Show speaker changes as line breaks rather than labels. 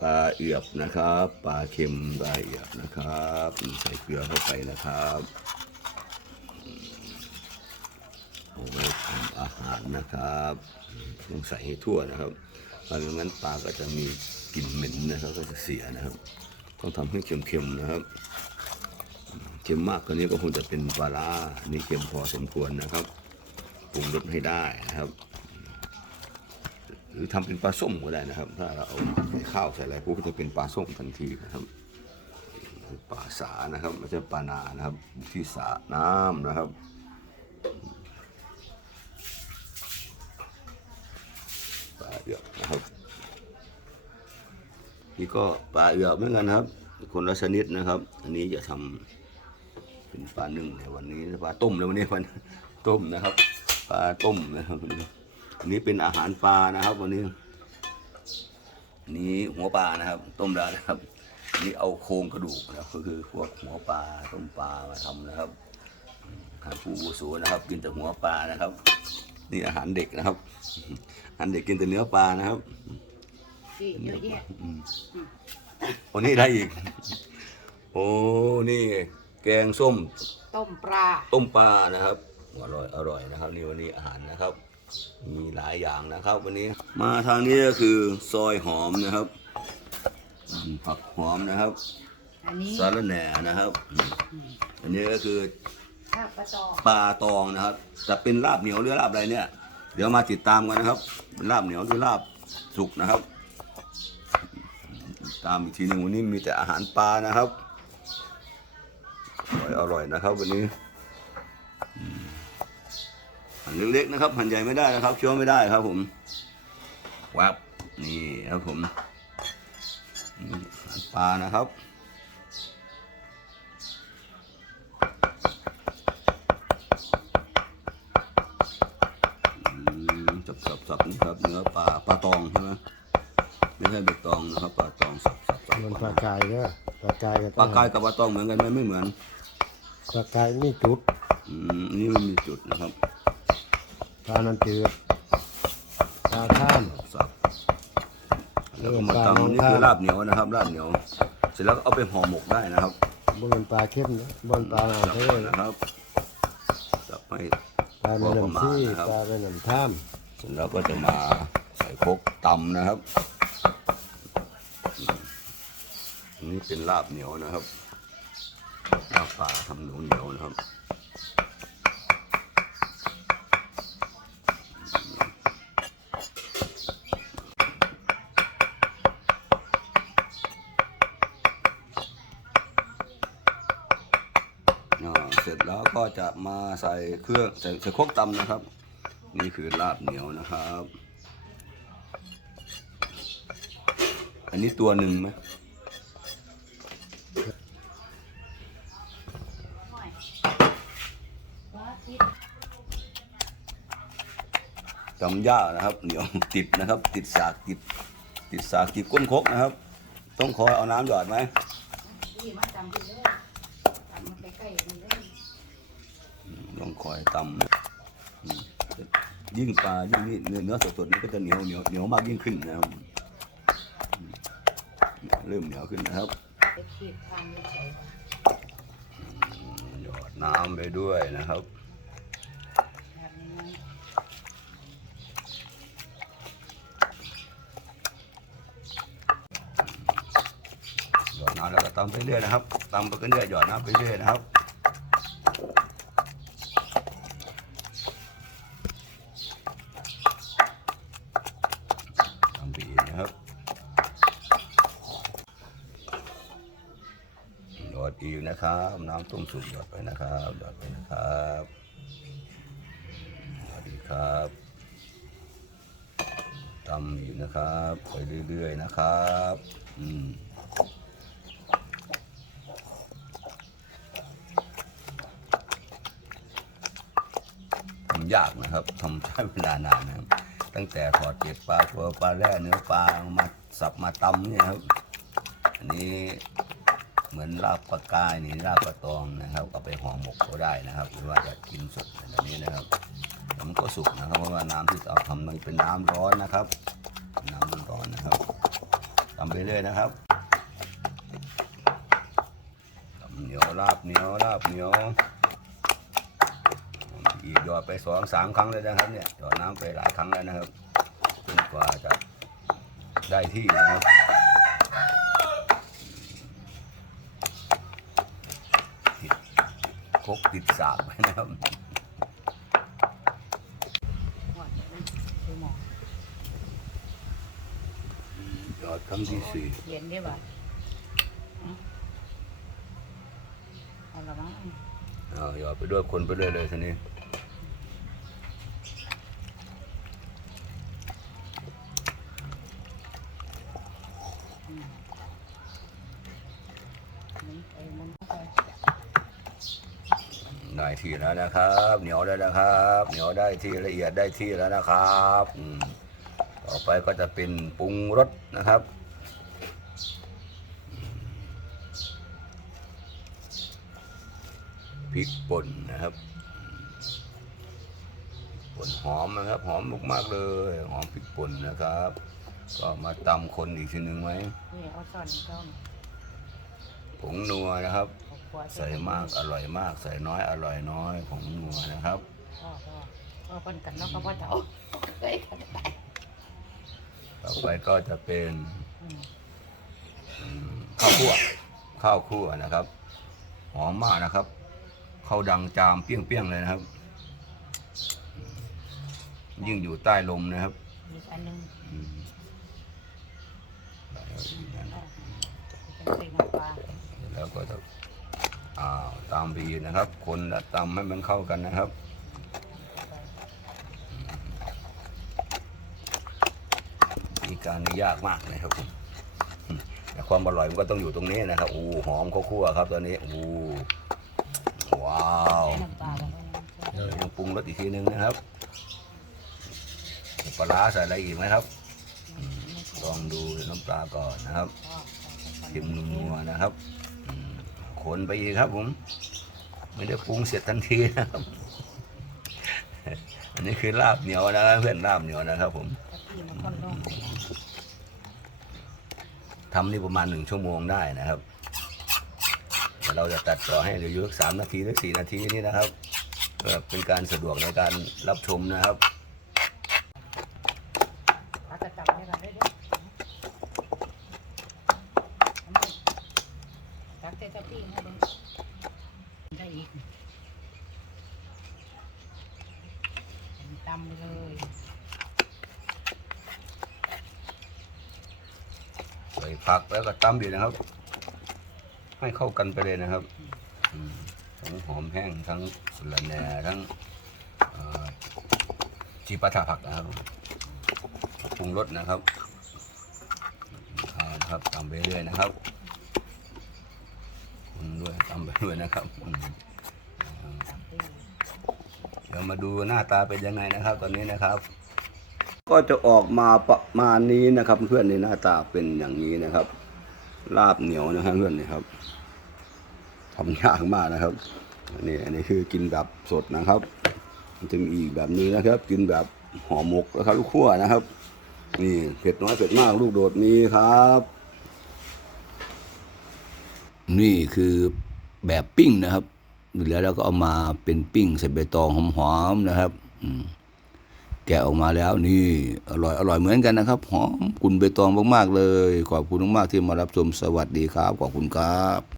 ปลาเอือบนะครับปลาเค็มปลาเอือบนะครับใส่เกลือเข้าไปนะครับเอาไว้ทำอาหารนะครับต้องใส่ให้ทั่วนะครับเพราะงั้นปลาก็จะมีกลิ่นเหม็นนะครับ ก็จะเสียนะครับ ต้องทำให้เค็มๆนะครับเค็มมากกว่านี้ก็คงจะเป็นปลาร้านี่เค็มพอสมควรนะครับปรุงรสให้ได้นะครับ รือทำเป็นปลาส้มก็ได้นะครับ ถ้าเราเอาใส่ข้าวใส่อะไรพวกก็จะเป็นปลาส้มทันทีนะครับปลาสานะครับไม่ใช่ปลานานะครับ ที่สาน้ำนะครับปลาเอือกนะครับนี่ก็ปลาเอือกเหมือนกันครับ คนละชนิดนะครับ อันนี้จะทำเป็นปลานึ่งในวันนี้ปลาต้มในวันนี้วันต้มนะครับ ปลาต้มนะครับ อันนี้เป็นอาหารปลานะครับ วันนี้อันนี้หัวปลานะครับ ต้มแล้วนะครับอันนี่เอาโครงกระดูกนะครับก็คือพวกหัวปลาต้มปลามาทำนะครับทางผู้อาวุโสนะครับ กินแต่หัวปลานะครับ นี่อาหารเด็กนะครับอาหารเด็กกินแต่เนื้อปลานะครับ
ที่เยอะแยะ
โอ้นี่ได้อีก โอ้นี่ แกงส้ม
ต้มปลา
ต้มปลานะครับ อร่อยอร่อยนะครับ นี่วันนี้อาหารนะครับ มีหลายอย่างนะครับ วันนี้มาทางนี้ก็คือซอยหอมนะครับอืมผักหอมนะครับ
อันนี้
สาระแหน่นะครับอืมอันนี้ก็คือ
ข้าวปลาตอง
ปลาตองนะครับ จะเป็นลาบเหนียวหรือลาบอะไรเนี่ย เดี๋ยวมาติดตามกันนะครับเป็นลาบเหนียวหรือลาบสุกนะครับ ตามอีกทีหนึ่งวันนี้มีแต่อาหารปลานะครับอร่อยอร่อยนะครับ วันนี้อืม หั่นเล็กๆนะครับ หั่นใหญ่ไม่ได้นะครับเคี้ยวไม่ได้ครับ ผมวับนี่ครับผมอืมอาหารปลานะครับอืมจับสับสับนะครับเนื้อปลาปลาตองใช่ไหมไม่ใช่เบ็ดตองนะครับปลาตองสับสับสับ
มันปลากายเด้อปลากายกับ
ปลากายกับปลาตองเหมือนกันไหมไม่เหมือน
ปลากายนี่จุด
อืมอันนี้ไม่มีจุดนะครับ
ปลานันจืดปลาท่าม
สับแล้วก็มาตำอันนี้คือลาบเหนียวนะครับลาบเหนียว เสร็จแล้วก็เอาไปห่อหมกได้นะครับ
บนเป็นปลาเข้มนะบนปลาหนา
สับ
เท่
ก่อนนะครับสับให้
ปลาเป็นน้ำซี่
พอประมาณนะครับ
ปลาเป็นน้ำท่าม
เสร็จแล้วก็จะมาใส่ครกตำนะครับอืมอันนี้เป็นลาบเหนียวนะครับลาบปลาทำเหนียวเหนียวๆนะครับ เสร็จแล้วก็จะมาใส่เครื่องใส่ใส่ครกตำนะครับ นี่คือลาบเหนียวนะครับ อันนี้ตัวหนึ่งไหม
หน่อยปลาติด
ตำย่านะครับ เหนียวติดนะครับ ติดสากติดติดสากติดก้นครกนะครับ ต้องคอยเอาน้ำหยอดไหม
ที่มาจำไปเลยจำมันใกล้ๆนี่เลย
ต้อง คอยตำยิ่งปลายิ่งนี่เนื้อเนื้อสดๆนี่ก็จะเหนียวเหนียวเหนียวมากยิ่งขึ้นนะครับเริ่มเหนียวขึ้นนะครับหยอดน้ำไปด้วยนะครับหยอดน้ำแล้วก็ตำไปเรื่อยนะครับตำไปเรื่อยหยอดน้ำไปเรื่อยนะครับตำไปอีกนะครับหย อีกนะครับ น้ำต้มสุกหยอดไปนะครับหยอดไปนะครับหยอดอีกครับตำอีกนะครับไปเรื่อยๆนะครับอืมทำยากนะครับทำใช้เวลานานนะครับตั้งแต่ถอดเกล็ดปลาตัวปลาแร่เนื้อปลาเอามาสับมาตำเนี่ยครับอันนี้ เหมือนลาบปลากายนี่ลาบปลาตองนะครับเอาไปห่อหมกก็ได้นะครับ หรือว่าจะกินสดแบบนี้นะครับมันก็สุกนะครับเพราะว่าน้ำที่เราทำมันเป็นน้ำร้อนนะครับ น้ำร้อนนะครับทำไปเรื่อยนะครับเหนียวลาบเหนียวลาบเหนียวอีกหยอดไปสองสามครั้งเลยนะครับเนี่ยหยอดน้ำไปหลายครั้งแล้วนะครับจนกว่าจะได้ที่นะครับติด ครกติดสากไปนะครับ
หัวเดี๋ยวนะดูหมอ
หยอดครั้งที่สี่
เย็นได้ป่ะอืมเอาละมั้ง
เอาหยอดไปด้วยคนไปด้วยเลยทีนี้
นี่ไปมันเข้าไป
ได้ที่แล้วนะครับ เหนียวได้แล้วครับ เหนียวได้ที่ละเอียดได้ที่แล้วนะครับอืมต่อไปก็จะเป็นปรุงรสนะครับพริกป่นนะครับพริกป่นหอมนะครับ หอมมากๆเลย หอมพริกป่นนะครับ ก็มาตำคนอีกทีหนึ่งไหม
นี่เอาซ่อนเข้า
ผงนัวนะครับ
เอาขวด
ใส่มากอร่อยมาก ใส่น้อยอร่อยน้อยผงนัวนะครับ
พ่อพ่อพ่อคนกันเนาะก็พ่อเถาเคยกัน
ต่อไปก็จะเป็น
อืม
อืมข้าวคั่วข้าวคั่วนะครับหอมมากนะครับข้าวดังจามเปี้ยงๆเลยนะครับ ยิ่งอยู่ใต้ลมนะครับ
อีกอันหนึง
อืม
เป็นสีน้ำปลา
แล้วก็จะอ้าวตามบีนะครับ คนละตำให้มันเข้ากันนะครับ มีการนี้ยากมากนะครับผมแต่ความอร่อยมันก็ต้องอยู่ตรงนี้นะครับอู้หอมข้าวคั่วครับตอนนี้อู้ว้าว
ใส่น้ำปลาแล้วก็
เดี๋ยวยังปรุงรสอีกทีนึงนะครับปลาใส่อะไรอีกไหมครับลองดูน้ำปลาก่อนนะครับ
พ่อใส่
เค็มนัวนะครับ อืมคนไปอีกครับผม ไม่ได้ปรุงเสร็จทันทีนะครับ อันนี้คือลาบเหนียวนะครับเพื่อนลาบเหนียวนะครับ ผม
ทำ
นี่ประมาณหนึ่งชั่วโมงได้นะครับเดี๋ยวเราจะตัดต่อให้เหลืออยู่สักสามนาทีหรือสี่นาทีนี่นะครับเพื่อเป็นการสะดวกในการรับชมนะครับ
ปลากระจับให้กันได้ด้วยอันนี้จักเตะกะทิให้ดูได้อีกตำเลย
ใส่ ผักแล้วก็ตำดีนะครับ ให้เข้ากันไปเลยนะครับทั้งหอมแห้งทั้งสะแหน่ทั้งเอ่อชีปาถาผักนะครับปรุงรสนะครับนะครับตำไปเรื่อยนะครับคนด้วยตำไปด้วยนะครับเดี๋ยวมาดูหน้าตาเป็นยังไงนะครับ ตอนนี้นะครับ ก็จะออกมาประมาณนี้นะครับ เพื่อนในหน้าตาเป็นอย่างนี้นะครับ ลาบเหนียวนะครับเพื่อนนี่ครับทำยากมากนะครับอันนี้อันนี้คือกินแบบสดนะครับจะมีอีกแบบนี้นะครับ กินแบบห่อหมกนะครับ ลูกขั้วนะครับ นี่เผ็ดน้อยเผ็ดมากลูกโดดนี้ครับ นี่คือแบบปิ้งนะครับแล้วเราก็เอามาเป็นปิ้งใส่ใบตองหอมๆนะครับ อืม แกะออกมาแล้วนี่อร่อยอร่อยเหมือนกันนะครับหอมกลุ่นใบตองมากๆเลย ขอบคุณมากๆที่มารับชมสวัสดีครับขอบคุณครับ